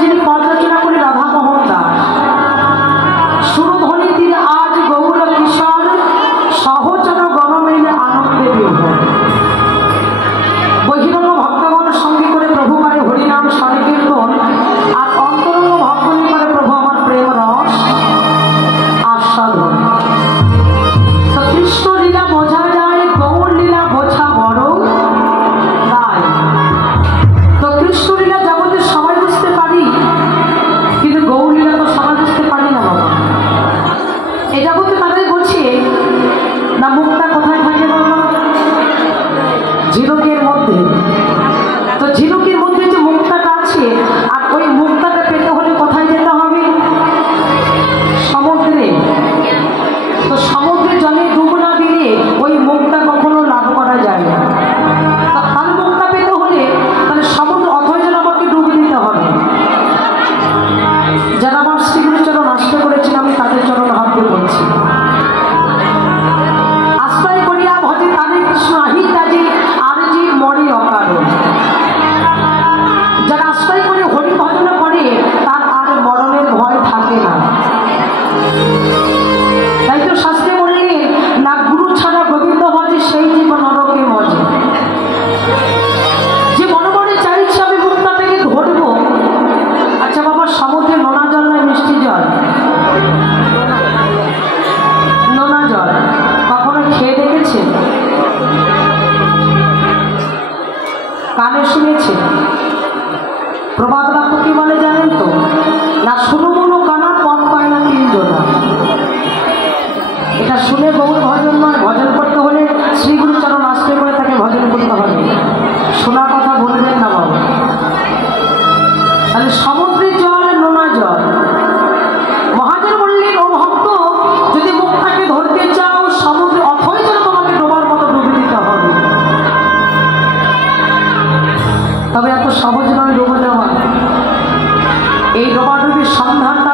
যিনি পর্যালোচনা করে রাধা মোহন দাস সুরধ্বনি তীরে আজ গৌর কিশোর সহচর গণমেলে আনন্দে বিভোর। বহিরঙ্গ ভক্তগণ সঙ্গে করে প্রভু মানে হরিনাম স্বরকীর্তন আর অন্তরঙ্গ ভক্তনী করে প্রভু আমার প্রেম রস আস্বাদন। তো কৃষ্ণ লীলা বোঝা যায়, গৌর লীলা বোঝা বড় দায়। তো কৃষ্ণ লীলা জগতের সবাই বুঝতে পারি, কিন্তু গৌর লীলা তো সবাই বুঝতে পারি না বাবা। এই জগতে তাদের বলছে না মুক্তা কোথায় থাকে বাবা? ঝিনুকের মধ্যে। তো ঝিনুকের মধ্যে যে মুক্তাটা আছে, আর ওই মুক্তাটা পেতে হলে কোথায় যেতে হবে? সমুদ্রে। তো সমুদ্রে জলে ডুব না দিলে ওই মুক্তা কখনো লাভ করা যায় না। তার মুক্তা পেতে হলে তাহলে সমুদ্র অথয় যেন আমাকে ডুব দিতে হবে। যারা আমার শ্রীগুরুর চরণ আশ্রয় করেছেন আমি তাদের চরণ হাত দিয়ে বলছি, আশ্রয় করিয়া ভজে তারে কৃষ্ণ আহি কাজে আর যে মরে অকারণ। যারা আশ্রয় করে হরি ভজনা করে তার আর মরণের ভয় থাকে না। তাই তো শাস্ত্রে বললেন না গুরু ছাড়া গোবিন্দ ভজে সেই জীব নরকে মজে। যে মনে মনে চাইছে আমি মুক্তাটাকে ধরবো, আচ্ছা বাবা সমুদ্রে নোনা জল নয় মিষ্টি জল? নোনা জল কখনো খেয়ে দেখেছে? কানে শুনেছে? প্রবাদ বাক্য কি বলে জানেন তো? না শুনো মনো কানা কম পায় না তিনজনা। এটা শুনে গৌর ভজন নয়, ভজন করতে হলে শ্রীগুরু চরণ আশ্রয় করে তাকে ভজন করতে হবে। শোনা কথা বলবেন না বাবা। তাহলে সমুদ্রের জল নোনা জল। মহাজন বললেন ও ভক্ত, যদি মুক্তাকে ধরতে চাও সমুদ্রে অথই যেন তোমাকে ডোবার মতো ডুবে দিতে হবে। তবে এত সহজ নয় ডুবে যাওয়া। এই ডোবাডুবির সন্ধানটা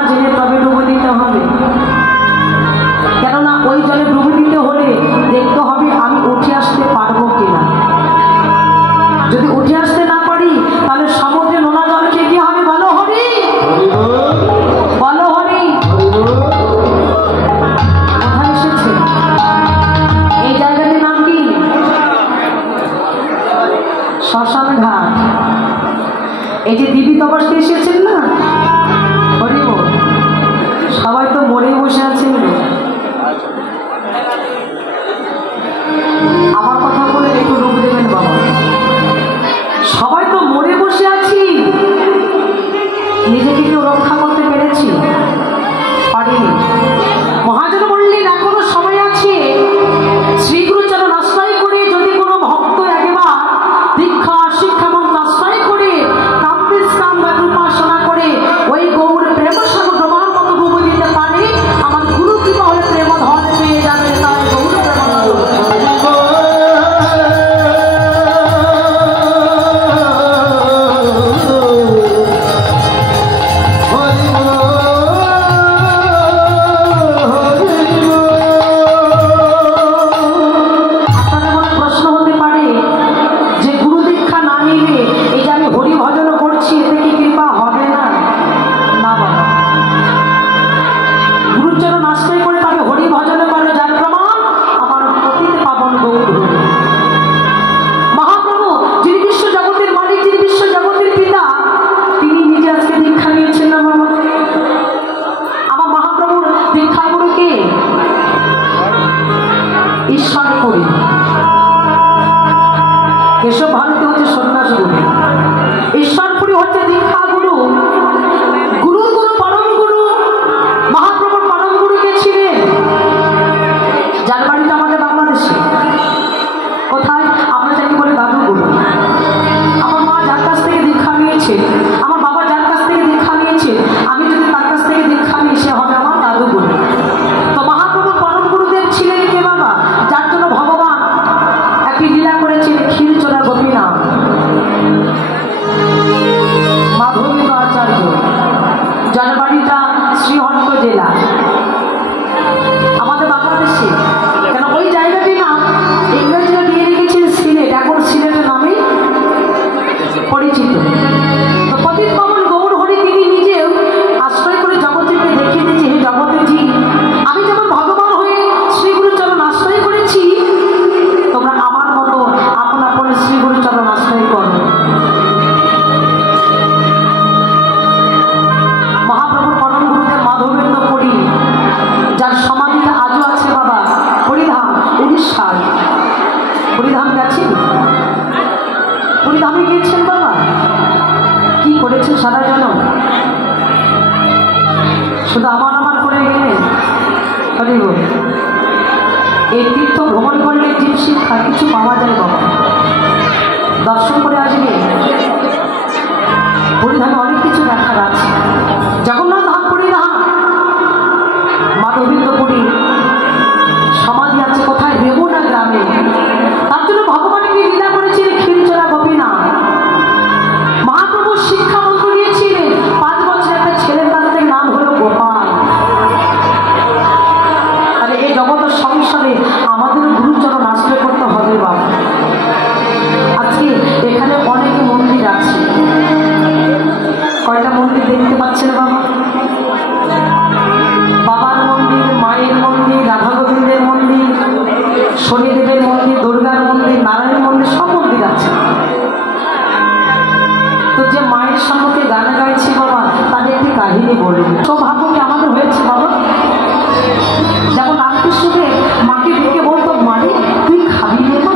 শুধু আমার করে গেলেন। এই তীর্থ ভ্রমণ করলে জীব শিক্ষা কিছু পাওয়া যায় বাবা, দর্শন করে আসবে। পরিধানে অনেক কিছু দেখার আছে। জগন্নাথ ধাম পরিধান, মা গোবিন্দপুরী সমাধি আছে কোথায়? রেমুনা গ্রামে। তার জন্য ভগবানকে লীলা করেছিলেন ক্ষীরচোরা গোপীনাথ। মহাপ্রভু শিক্ষা মন্ত্র দিয়েছিলেন 5 বছর একটা ছেলের কাছ থেকে, নাম হলো গোপাল। তাহলে এই জগৎ সংসারে আমাদের গুরুচরণ আশ্রয় করতে হবে বাবা। আজকে এখানে অনেক মন্দির আছে, কয়টা মন্দির দেখতে পাচ্ছেন বাবা? বাবার মন্দির, মায়ের মন্দির, রাধা গোবিন্দের মন্দির, শনিদেবের মন্দির, দুর্গার মন্দির, নারায়ণ মন্দির, সব মন্দির আছে। তো যে মায়ের সম্মুখে গান গাইছে বাবা, তাদের একটি কাহিনী বলুন। সৌভাগ্য কি আমাদের হয়েছে বাবা? যেমন রামকৃষ্ণকে মাকে ডেকে বলতো, মারে তুই খাবি রে মা?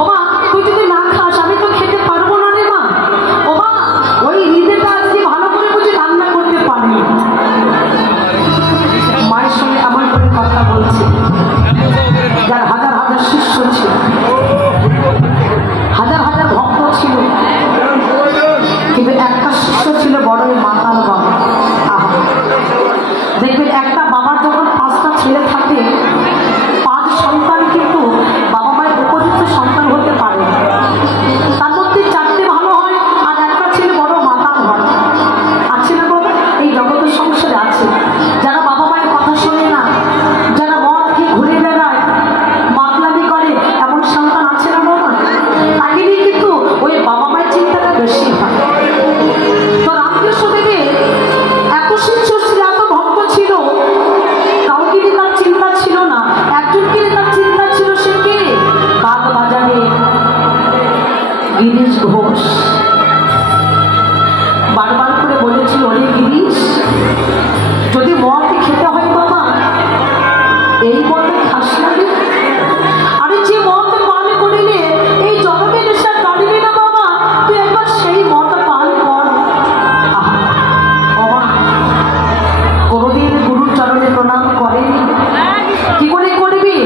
ও মা, তুই যদি না খাস আমি তো খেতে পারবো না রে মা। ও মা, ওই নিজেটা আজকে ভালো করে বুঝে রান্না করতে পারি। মায়ের সঙ্গে এমন করে কথা বলছে, যার হাজার হাজার শিষ্য ছিল, হাজার হাজার ভক্ত ছিল, কিন্তু একটা শিষ্য ছিল বড়ই মাতাল বাবা। দেখবেন একটা বাবার যখন 5টা ছেলে থাকে, 5 সন্তান কিন্তু বাবা মায়ের উপযুক্ত সন্তান হতে পারে। তার মধ্যে 4টে ভালো হয় আর একটা ছেলে বড় মাতাল হয়। আছে না বাবা? এই জগতের সংসারে আছে যারা বাবা মায়ের কথা শোনে না, যারা মদ খেয়ে ঘুরে বেড়ায়, মাতলামি করে, এমন সন্তান আছে না বাবা? তাকে নিয়ে কিন্তু ওই বাবা মায়ের চিন্তাটা বেশি হয়। তো রামকৃষ্ণ দেবে এত শিষ্য ছিল, এত ভক্ত ছিল, কাউকে নিয়ে তার চিন্তা ছিল না। একজনকে নিয়ে তার চিন্তা ছিল, সে কে? কাক বাজারে গিরিশ ঘোষ। বারবার করে বলেছিল, ওরে গিরিশ, যদি মদ খেতে হয় বাবা, এই মদে খাস না রে। আরে যে মদ পান করিলে এই জগতে নেশা কাটবে না বাবা, তুই একবার সেই মদ পান কর। কোনদিন গুরুর চরণে প্রণাম করেনি, কি করে করবি?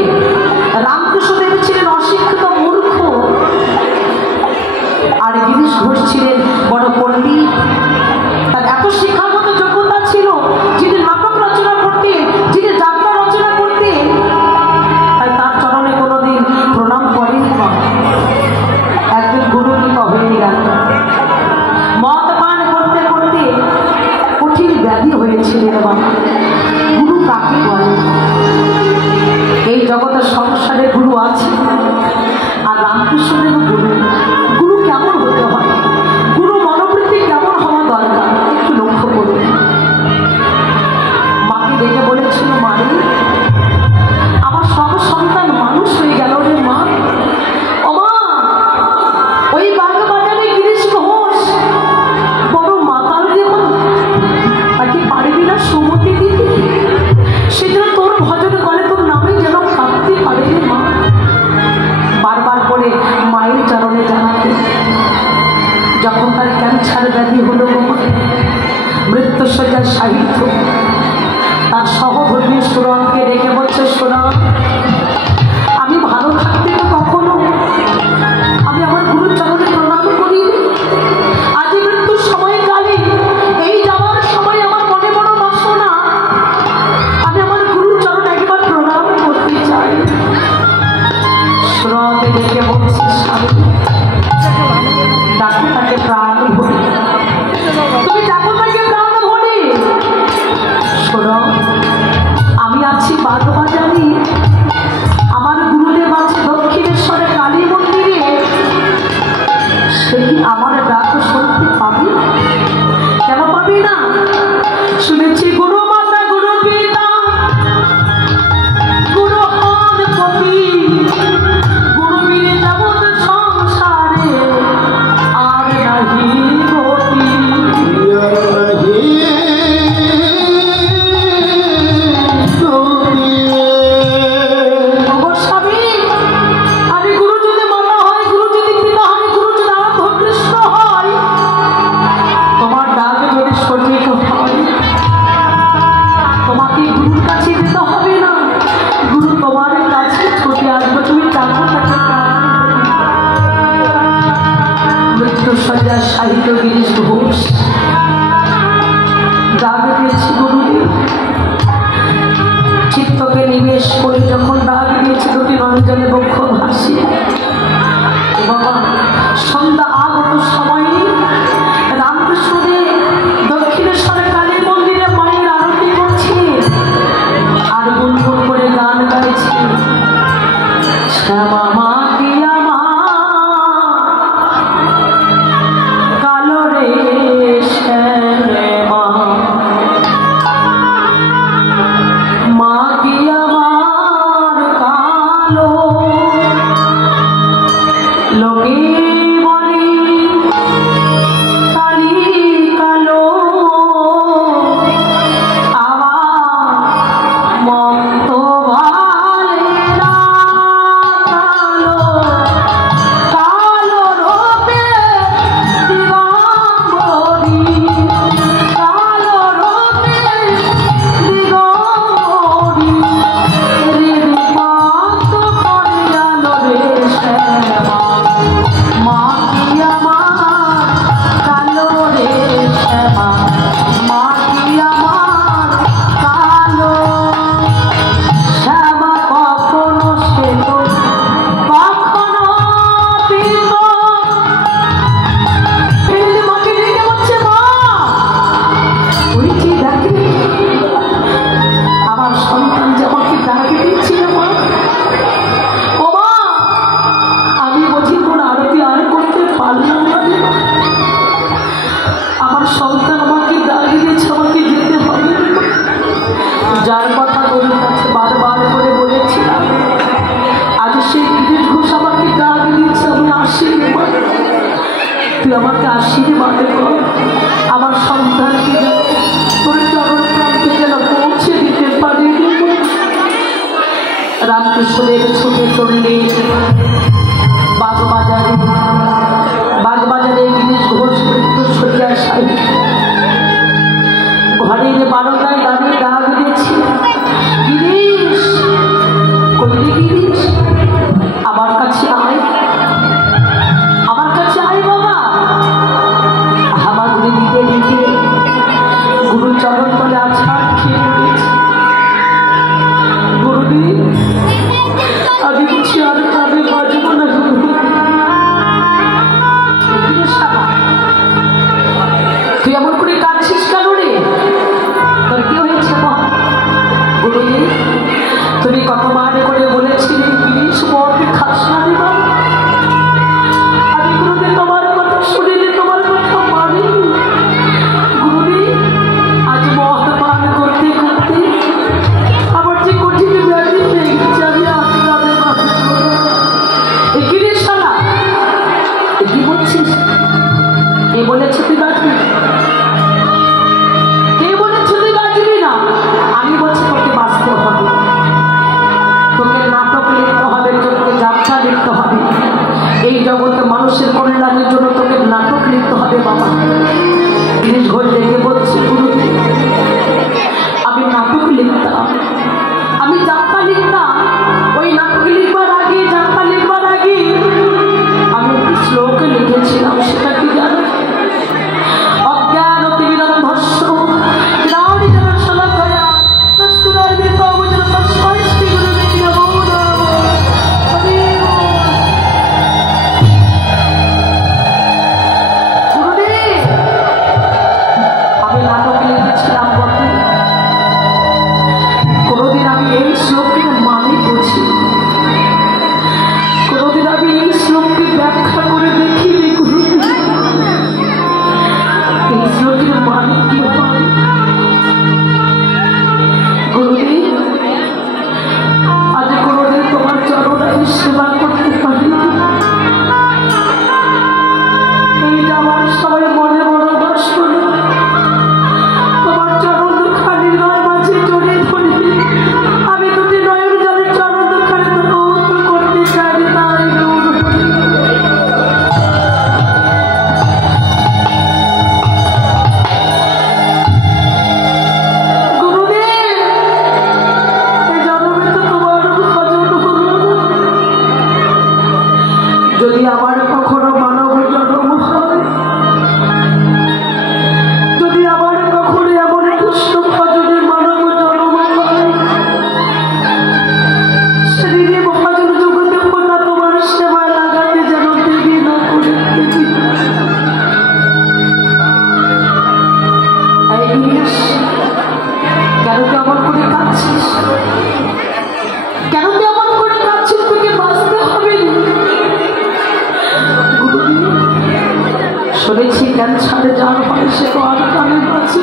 রামকৃষ্ণ দেব ছিলেন অশিক্ষিত মূর্খ, আর গিরিশ ঘোষ ছিলেন বড় পণ্ডিত। তার এত শিক্ষাগত যোগ্যতা ছিল, যিনি নাটক রচনা করতেন, যিনি যাত্রা রচনা করতেন, তাই তার চরণে কোনোদিন প্রণাম করেনি। একদিন গুরু কৃপা হয়ে গেল, মদ পান করতে করতে কঠিন ব্যাধি হয়েছিলেন বাবা। গুরু কাকে বলে? এই জগতের সংসারে গুরু আছে, আর রামকৃষ্ণদেব গুরু। গুরু কেমন হতে হয়? গুরু মনোবৃত্তি কেমন হওয়া দরকার একটু লক্ষ্য করুন। মাকে ডেকে বলেছিল, মারে আমার সব সন্তান মানুষ হয়ে গেল রে মা। ও মা, ওই বাগবাজারে গিরিশ ঘোষ বড় মাতাল রে মা, তাকে পারবি না সুমতি দিতে? সে যেন তোর ভজন করে, তোর নামে যেন থাকতে পারে রে মা। বারবার করে মায়ের চরণে জানাতে, যখন তার ক্যান্সার ব্যাধি হলো, মৃত্যুশয্যার সাহিত্য, তার সহধর্মী সুরনকে ডেকে বলছে, সুরন, আমি ভালো থাকতে তো কখনো আমি আমার গুরুর চরণে প্রণাম করি। আজ মৃত্যুর সময়কালে, এই যাওয়ার সময় আমার মনে বড় বাসনা, আমি আমার গুরুর চরণে একবার প্রণাম করতে চাই। সুরনকে ডেকে বলছে, স্বামী ডাকো তাকে প্রাণ ভরে, তুমি ডাকো তাকে প্রাণ ভরে। সুরন, আমি আছি বাগবাজারে, শেষ করে যখন ডাক দিয়েছে দুটি রঞ্জনে বক্ষ ভাসি, বাবা সন্ধ্যা আগত সময়ে রামকৃষ্ণদেব দক্ষিণেশ্বরে কালী মন্দিরে মায়ের আরতি করছে আর গুনগুন করে গান গাইছে, শ্যামা মা কি আমার কালো রে শ্যামা, মা কি আমার কালো, লোকে বলে কালী কালো, আমার মন তো ভালে না কালো, কালো রূপে দিগম্বরী, কালো রূপে দিগম্বরী, হৃদয়মত করিয়ালো রে শ্যামা, মা কি আমার কালো রে শ্যামা, মা কি আমার কালো, শ্যামা কখনো শ্বেত কখনো পীত, ফেলে মাকে রেখে বলছে মা ওই যে দেখে আমার সন্তান যে আমাকে ডাকে দিচ্ছিল মা, ও মা আমি বুঝি কোন আরতি আর করতে পারলাম না রে মা। আমার সন্তান আমাকে ডাক দিয়েছে, আমাকে যেতে হবে, যার কথা তোর কাছে বারবার করে বলেছিলাম, আজ সেই গিরিশ ঘোষ আমাকে ডাক দিয়েছে, আমি আসি রে মা, তুই আমাকে আশীর্বাদ কর, আমার সন্তানকে তোর চরণ প্রান্তে যেন পৌঁছে দিতে পারি রে মা। রামকৃষ্ণদেব ছুটে চললে বাগবাজারে, বাগবাজারে গিরিশ ঘোষ মৃত্যু শয্যায় শায়ী, ঘরের বারোটায় দাঁড়িয়ে ডাক দিয়েছি, গিরিশ কইলে গিরিশ আমার কাছে আয়, আমার কাছে আয় বাবা। হামাগুড়ি দিতে দিতে গুরু চরণ তলে আছাড় খেয়ে পড়েছি, গুরুদেব আমি কিছু আর কানে বাজব না গুরুদেব। তুই এমন করে কাঁদছিস কেন রে, তোর কি হয়েছে বল? গুরুদেব তুমি কতবার করে বলেছিলে গিরিশ মরতে খাস না রে বাবা, আমি গুরুদেব তোমার কথা শুনিনি, তোমার কথা মানি। গুরুদেব আজ মদ পান করতে করতে আমার যে কঠিন ব্যাধি হয়ে গেছে, আমি আপনাদের এই গিরিশ শালা কি বলছিস? কে বলেছে তুই বাঁচবি? কে বলেছে তুই বাঁচবি না? আমি বলছি তোকে বাঁচতে হবে, তোকে নাটক লিখতে হবে, তোকে যাত্রা লিখতে হবে, এই জগতে মানুষের কল্যাণের জন্য তোকে নাটক লিখতে হবে বাবা। গিরিশ ঘোষ ডেকে বলছি, গুরুদেব আমি নাটক লিখতাম, আমি যাত্রা লিখতাম, ওই নাটক লিখবার আগে যাত্রা লিখবার আগে আমি একটি শ্লোক লিখেছিলাম, সেটা কি জানো? অজ্ঞান অতিবিরন্ধস্য গ্রাণী জনশলাকয়া তস্কুরার বিপ্লবজন তস্মৈ শ্রী গুরুবে নমো নমঃ। গুরুদেব জানিস কেন তুই অমন করে কাঁদছিস? কেন তুই অমন করে কাঁদছিস? তোকে বাঁচতে হবে। শুনেছি ক্যান্সারে যার হয় সে আর কানে বাঁচে।